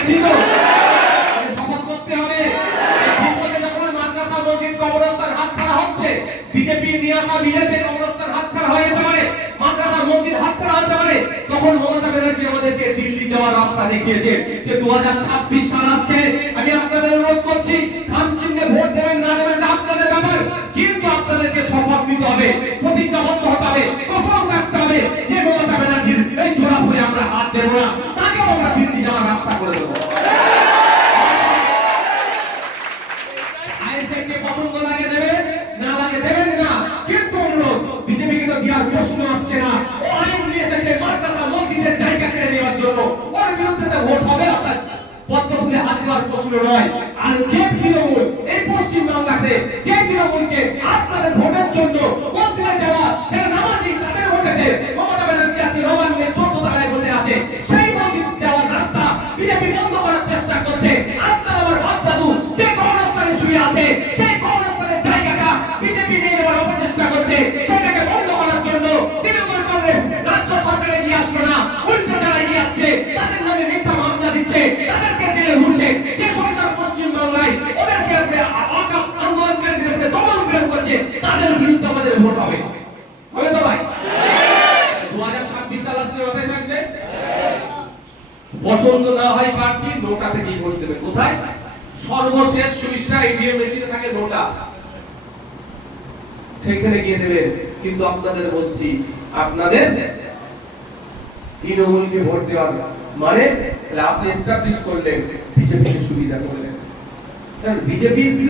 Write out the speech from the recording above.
দিচ্ছি তো শপথ করতে হবে। যখন মাদ্রাসা মসজিদ কবরস্থান হাতছাড়া হচ্ছে, বিজেপির নিয়ে আসা বিলেতে কবরস্থান হাতছাড়া হয়ে যেতে পারে, মাদ্রাসা মসজিদ হাতছাড়া হতে পারে, তখন মমতা ব্যানার্জি আমাদেরকে দিল্লি যাওয়ার রাস্তা দেখিয়েছে যে 2026 সাল আসছে। আমি আপনাদের অনুরোধ করছি, খাম চিহ্নে ভোট দেবেন না দেবেন এটা আপনাদের ব্যাপার, কিন্তু আপনাদেরকে শপথ নিতে হবে, প্রতিজ্ঞাবদ্ধ হতে হবে, কসম কাটতে হবে যে মমতা ব্যানার্জির এই জোড়া ফুলে আমরা হাত দেব না, তাকেও আমরা দিল্লি যাওয়ার রাস্তা করে দেবো। আইএসএফকে পছন্দ লাগে দেবে, না লাগে দেবেন না, কিন্তু অনুরোধ, বিজেপি কিন্তু দেওয়ার প্রশ্ন আসছে না। ও আইন নিয়ে এসেছে মাদ্রাসা মসজিদের জায়গা কেড়ে নেওয়ার জন্য, ওর বিরুদ্ধে ভোট হবে, আপনার পদ্ম ফুলে হাত দেওয়ার প্রশ্ন নয়। আর যে তৃণমূল এই পশ্চিম বাংলাতে, যে তৃণমূলকে আপনাদের ভোটের জন্য মসজিদে যাওয়া যারা নামাজি তাদের ভোটেতে মমতা ব্যানার্জি আছে নবান্নে 14 তলায় বসে আছে, সেই মসজিদ যাওয়ার রাস্তা বিজেপি বন্ধ করার চেষ্টা করছে। আপনার আমার বাপ দাদু যে কবরস্থানে শুয়ে আছে, সেই কবরস্থানের জায়গাটা বিজেপি নিয়ে নেওয়ার অপচেষ্টা করছে, সেটাকে বন্ধ করার জন্য তৃণমূল কংগ্রেস রাজ্য সরকারে এগিয়ে আসলো না, উল্টো যারা এগিয়ে আসছে তাদের নামে মিথ্যা মামলা দিচ্ছে, তাদেরকে জেলে ভুলছে। যে সরকার পশ্চিম বাংলায় ওদেরকে আন্দোলনকারীদের উপরে দমন প্রয়োগ করছে, তাদের বিরুদ্ধে আমাদের ভোট হবে। হবে তো ভাই? 2026 সাল আসলে মাথায় থাকবে। পছন্দ না হয় প্রার্থী, নোটা থেকেই ভোট দেবে। কোথায়? সর্বশেষ সুইচটা এটিএম মেশিনে থাকে নোটা, সেখানে গিয়ে দেবেন। কিন্তু আপনাদের বলছি, আপনাদের তৃণমূলকে ভোট দেওয়ার মানে আপনি এস্টাবলিশ করলেন, বিজেপিকে সুবিধা করলেন। বিজেপির